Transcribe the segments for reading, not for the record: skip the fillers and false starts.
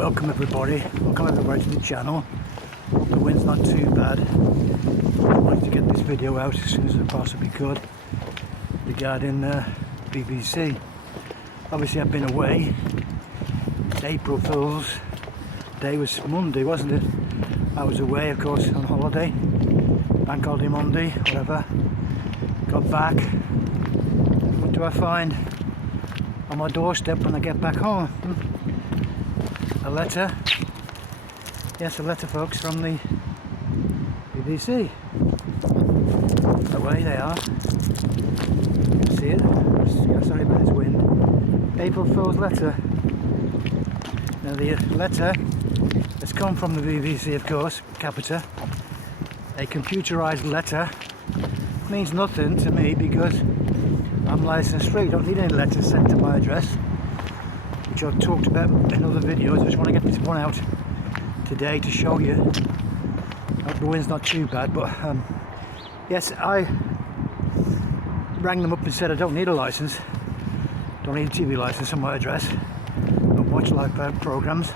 Welcome everybody to the channel. Hope the wind's not too bad. I wanted to get this video out as soon as I possibly could regarding BBC. Obviously I've been away. April Fool's Day was Monday, wasn't it? I was away, of course, on holiday. Bank holiday Monday, whatever. Got back. What do I find on my doorstep when I get back home? A letter. Yes, a letter, folks, from the BBC. Away they are. You can see it. Sorry about this wind. April Fool's letter. Now the letter has come from the BBC, of course, Capita. A computerised letter means nothing to me because I'm licensed free. Don't need any letters sent to my address, which I've talked about in other videos. I just want to get this one out today to show you. Hope the wind's not too bad, but yes, I rang them up and said I don't need a license, don't need a TV license on my address, don't watch live programs.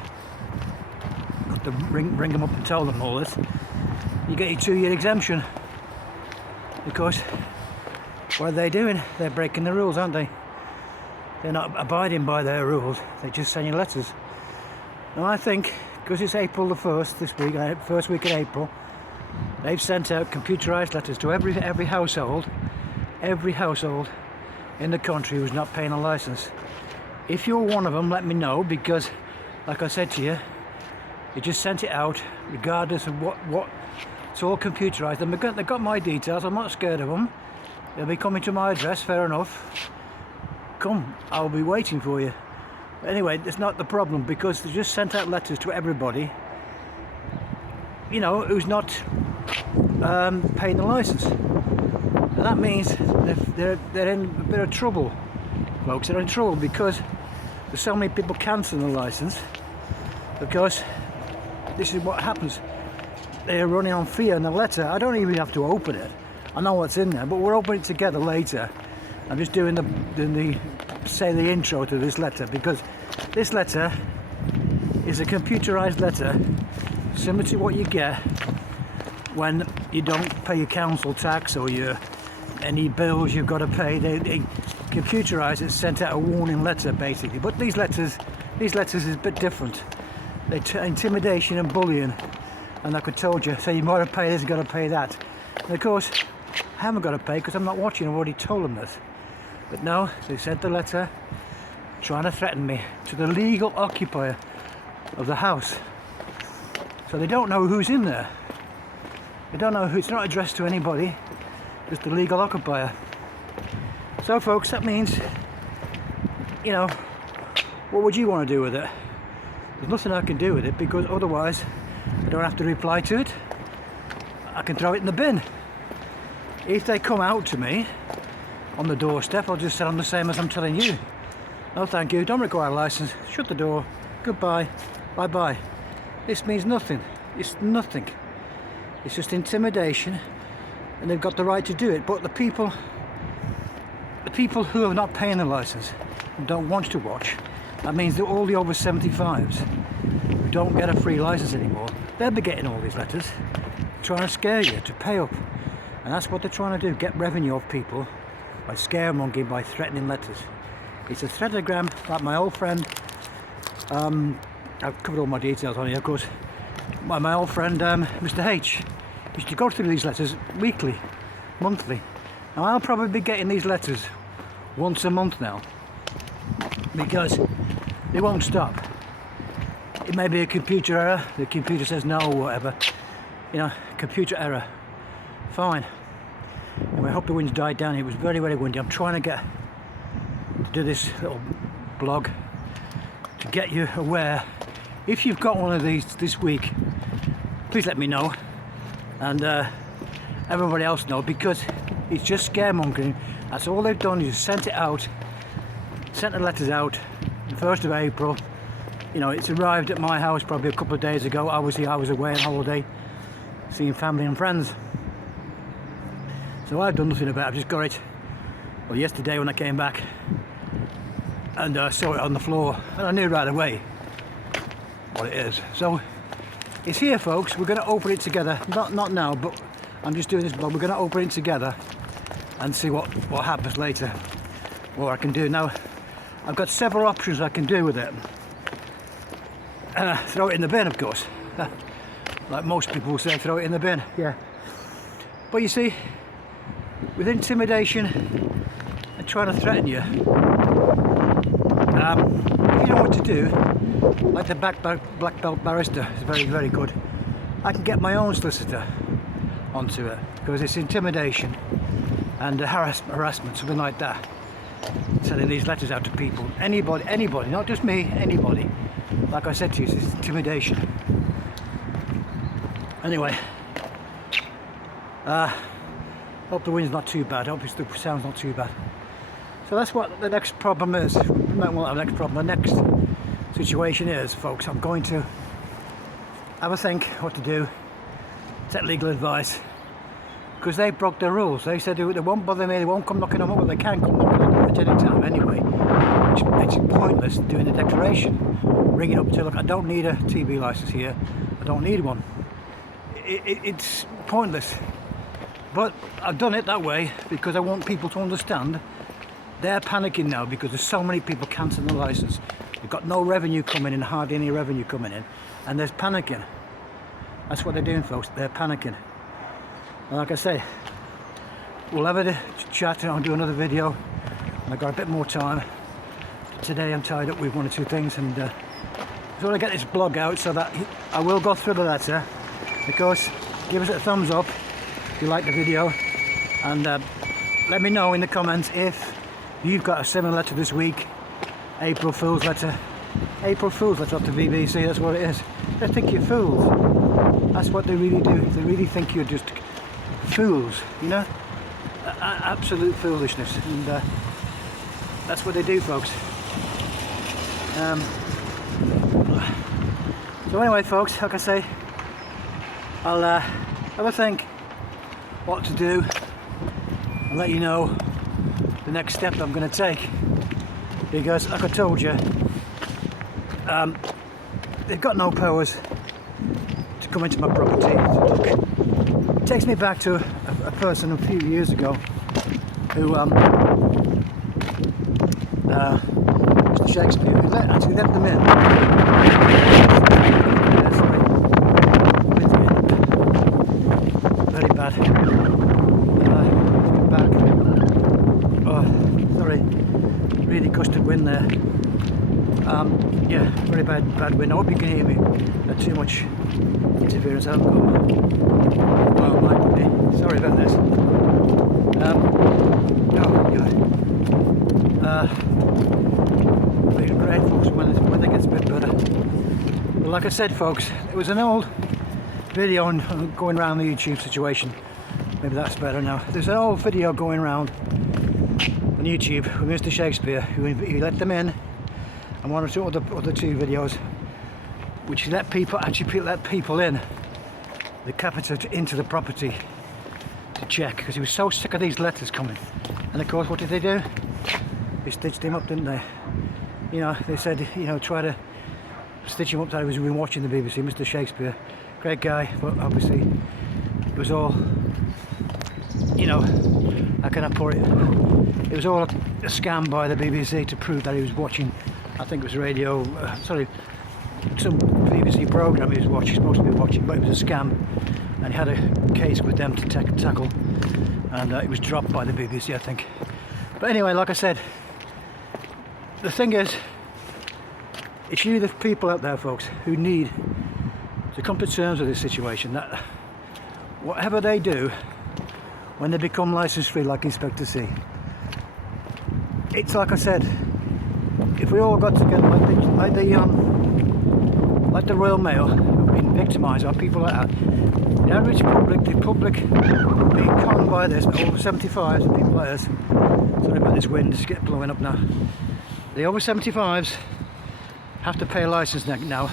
Got to ring them up and tell them all this. You get your 2-year exemption because what are they doing? They're breaking the rules, aren't they? They're not abiding by their rules. They just send you letters. Now I think because it's April the 1st this week, first week in April, they've sent out computerised letters to every household in the country who's not paying a licence. If you're one of them, let me know, because like I said to you, they just sent it out regardless of what. It's all computerised, and they've got my details. I'm not scared of them. They'll be coming to my address, fair enough. Come, I'll be waiting for you. But anyway, it's not the problem, because they just sent out letters to everybody, you know, who's not paying the licence. And that means they're in a bit of trouble, folks. They're in trouble because there's so many people cancelling the licence. Because this is what happens. They're running on fear, and the letter, I don't even have to open it. I know what's in there, but we'll open it together later. I'm just doing the intro to this letter, because this letter is a computerised letter similar to what you get when you don't pay your council tax or any bills you've got to pay. They computerise it, sent out a warning letter basically. But these letters is a bit different. They're intimidation and bullying, and like I told you, say you've got to pay this, you've got to pay that. And of course I haven't got to pay because I'm not watching. I've already told them this. But no, they sent the letter trying to threaten me to the legal occupier of the house. So they don't know who's in there. They don't know who. It's not addressed to anybody, just the legal occupier. So folks, that means, you know, what would you want to do with it? There's nothing I can do with it, because otherwise I don't have to reply to it. I can throw it in the bin. If they come out to me on the doorstep, I'll just tell them the same as I'm telling you. No thank you, don't require a licence, shut the door, goodbye, bye bye. This means nothing. It's nothing. It's just intimidation, and they've got the right to do it. But the people who are not paying the licence and don't want to watch, that means that all the over 75s who don't get a free licence anymore, they'll be getting all these letters trying to scare you to pay up. And that's what they're trying to do, get revenue off people by scaremongering, by threatening letters. It's a threadogram like my old friend, I've covered all my details on here, of course. My old friend, Mr. H, used to go through these letters weekly, monthly. Now I'll probably be getting these letters once a month now, because they won't stop. It may be a computer error, the computer says no or whatever. You know, computer error. Fine. And I hope the wind's died down. It was very, very windy. I'm trying to do this little blog to get you aware. If you've got one of these this week, please let me know, and everybody else know, because it's just scaremongering. That's all they've done, is sent it out, sent the letters out the 1st of April. You know, it's arrived at my house probably a couple of days ago. Obviously I was away on holiday, seeing family and friends. So I've done nothing about it. I've just got it, well, yesterday when I came back, and I saw it on the floor, and I knew right away what it is. So it's here, folks. We're going to open it together. Not now, but I'm just doing this blog. We're going to open it together and see what happens later. What I can do now. I've got several options I can do with it. Throw it in the bin, of course. Like most people will say, throw it in the bin. Yeah. But you see, with intimidation and trying to threaten you, if you know what to do, like the black belt barrister is very, very good. I can get my own solicitor onto it because it's intimidation and harassment, something like that. Sending these letters out to people, anybody, not just me, anybody. Like I said to you, it's intimidation. Anyway, hope the wind's not too bad. Hope the sound's not too bad. So that's what the next problem is. Well, the next problem, the next situation is, folks. I'm going to have a think what to do, take legal advice, because they broke their rules. They said they won't bother me, they won't come knocking on my door. They can come knocking on my door at any time anyway. It's pointless doing the declaration. Ringing up to look, I don't need a TV license here. I don't need one. It's pointless. But I've done it that way because I want people to understand. They're panicking now because there's so many people cancelling the license. They've got no revenue coming in, hardly any revenue coming in, and there's panicking. That's what they're doing, folks. They're panicking. And like I say, we'll have a chat and I'll do another video. And I've got a bit more time. Today I'm tied up with one or two things, and I just want to get this blog out so that I will go through the letter. Because give us a thumbs up if you like the video, and let me know in the comments if you've got a similar letter this week. April Fool's letter off the BBC. That's what it is. They think you're fools. That's what they really do. They really think you're just fools, you know, absolute foolishness, and that's what they do, folks. So anyway, folks, like I say, I'll have a think what to do and let you know the next step I'm going to take, because like I told you, they've got no powers to come into my property. Look, it takes me back to a person a few years ago who Mr. Shakespeare, who actually let them in. Very bad. Back. Oh, sorry. Really gusted wind there. Yeah, very bad wind. I hope you can hear me. Not too much interference. I haven't got my mic with me. Sorry about this. Oh, God. Being great, folks, when the weather gets a bit better. But like I said, folks, it was an old video on going around the YouTube situation. Maybe that's better now. There's an old video going around on YouTube with Mr. Shakespeare, who he let them in, and one or two other two videos which he let people in the capita into the property to check, because he was so sick of these letters coming. And of course, what did they do? They stitched him up, didn't they? You know, they said, you know, try to stitch him up that he was watching the BBC. Mr. Shakespeare, great guy, but obviously it was all, you know, how can I put it? It was all a scam by the BBC to prove that he was watching, I think it was radio, some BBC programme he was supposed to be watching, but it was a scam, and he had a case with them to tackle, and it was dropped by the BBC, I think. But anyway, like I said, the thing is, it's you, the people out there, folks, who need to come to terms with this situation, that whatever they do when they become license free, like Inspector C, it's like I said, if we all got together like the Royal Mail, who've been victimised, or people like that, the average public, being conned by this, over 75s, people like us, sorry about this wind, it's getting blowing up now, the over 75s have to pay a licence now,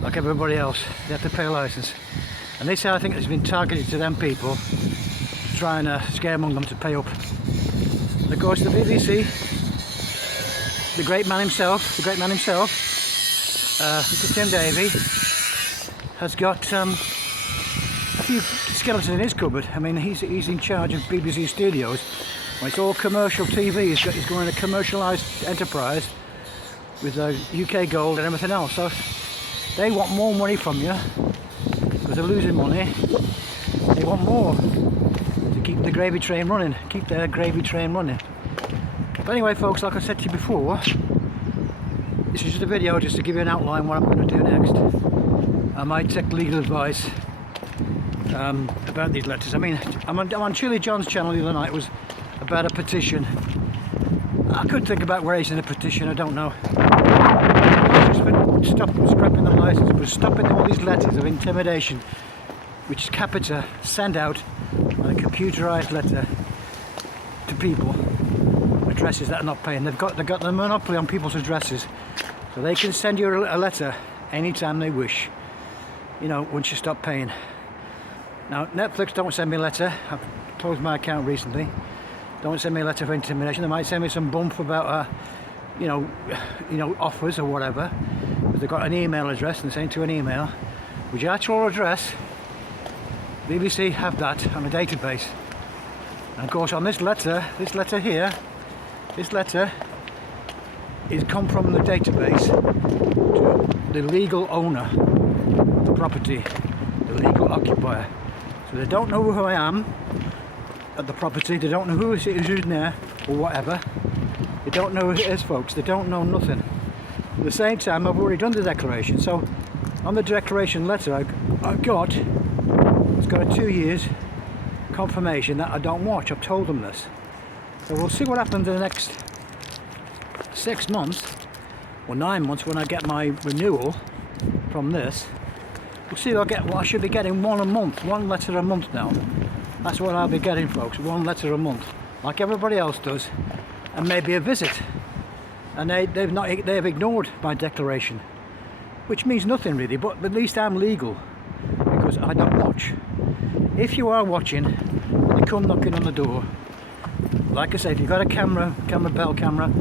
like everybody else. They have to pay a licence, and this, I think, has been targeted to them people to try and scaremong them to pay up. And of course the BBC, the great man himself, Mr. Tim Davey has got a few skeletons in his cupboard. I mean, he's in charge of BBC Studios. Well, it's all commercial TV. He's going a commercialised enterprise with UK Gold and everything else. So they want more money from you because they're losing money. They want more to keep the gravy train running, keep their gravy train running. But anyway, folks, like I said to you before, this is just a video just to give you an outline what I'm going to do next. I might take legal advice about these letters. I mean, I'm on Chili John's channel the other night. It was about a petition. I could think about raising a petition, I don't know. Just been scrapping the license, but stopping all these letters of intimidation, which Capita send out on a computerized letter to people, addresses that are not paying. They've got the monopoly on people's addresses, so they can send you a letter anytime they wish, you know, once you stop paying. Now, Netflix don't send me a letter. I've closed my account recently. Don't send me a letter for intimidation. They might send me some bump about you know, offers or whatever. But they've got an email address and they send it to an email. With your actual address, BBC have that on a database. And of course, on this letter here, this letter is come from the database to the legal owner of the property, the legal occupier. So they don't know who I am at the property, they don't know who it is who's there or whatever. They don't know who it is, folks. They don't know nothing. At the same time, I've already done the declaration. So on the declaration letter I've got, it's got a 2 years confirmation that I don't watch. I've told them this. So we'll see what happens in the next 6 months or 9 months when I get my renewal from this. We'll see. I should be getting one a month, one letter a month now. That's what I'll be getting, folks, one letter a month, like everybody else does, and maybe a visit. And they've ignored my declaration, which means nothing really, but at least I'm legal, because I don't watch. If you are watching, and you come knocking on the door, like I say, if you've got a bell camera,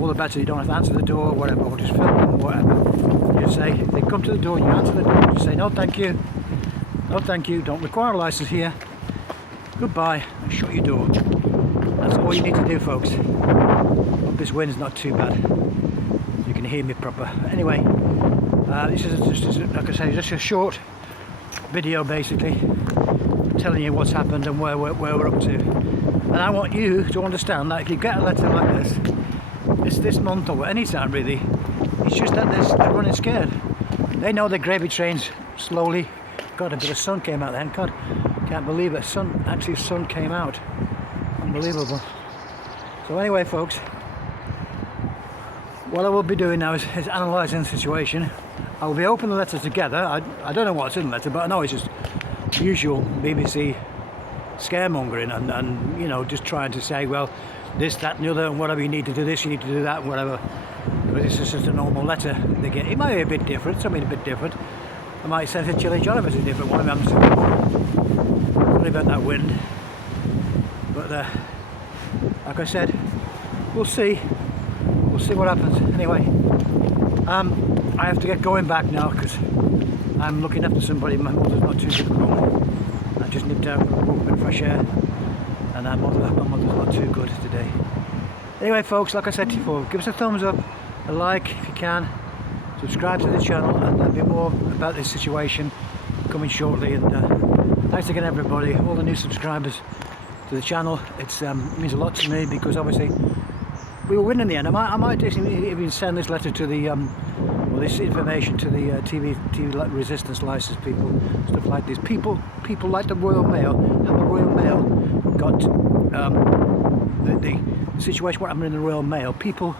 all the better. You don't have to answer the door or whatever, or just film them or whatever. You say, if they come to the door, you answer the door, you say, no thank you, no thank you, don't require a license here, goodbye, and shut your door. That's all you need to do, folks. Hope this wind's not too bad. You can hear me proper. Anyway, this is just, like I say, just a short video basically, telling you what's happened and where we're up to. And I want you to understand that if you get a letter like this month or any time really, it's just that they're running scared. They know the gravy train's slowly. God, a bit of sun came out then. God, can't believe it. Sun came out. Unbelievable. So anyway, folks, what I will be doing now is analysing the situation. I will be opening the letter together. I don't know what's in the letter, but I know it's just usual BBC scaremongering and you know, just trying to say, well, this, that and the other, and whatever, you need to do this, you need to do that, and whatever. But this is just a normal letter they get. It might be a bit different, something a bit different. I might send it to Chili John if it's a different one. I'm sorry about that wind. But like I said, we'll see what happens. Anyway, I have to get going back now because I'm looking after somebody. My mother's not too good at the moment. I just nipped out for a walk, a bit of fresh air, and my mother's not too good today. Anyway, folks, like I said before, give us a thumbs up, a like if you can, subscribe to the channel, and there'll be more about this situation coming shortly. And thanks again, everybody, all the new subscribers to the channel. It means a lot to me because obviously we will win in the end. I might even send this letter to the this information to the TV resistance license people, stuff like this. People like the Royal Mail. Have the Royal Mail got the situation what happened in the Royal Mail? People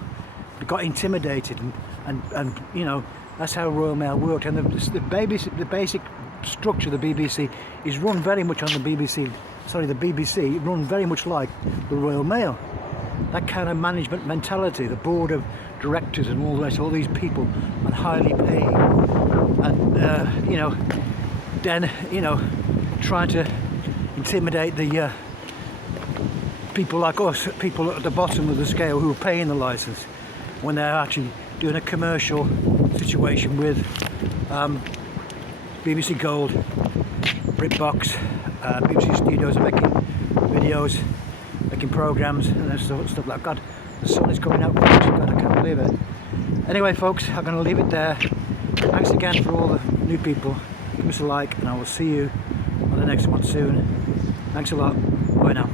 got intimidated, and you know, that's how Royal Mail worked. And the basic structure of the BBC is run very much on the BBC. Sorry, the BBC run very much like the Royal Mail. That kind of management mentality, the board of directors and all this, all these people, and highly paid, and you know, then you know, trying to intimidate the people like us, people at the bottom of the scale who are paying the license, when they're actually doing a commercial situation with BBC Gold, BritBox, BBC Studios are making videos, making programs and stuff like that. God, the sun is coming out, folks. God, I can't believe it. Anyway, folks, I'm going to leave it there. Thanks again for all the new people. Give us a like and I will see you on the next one soon. Thanks a lot. Bye now.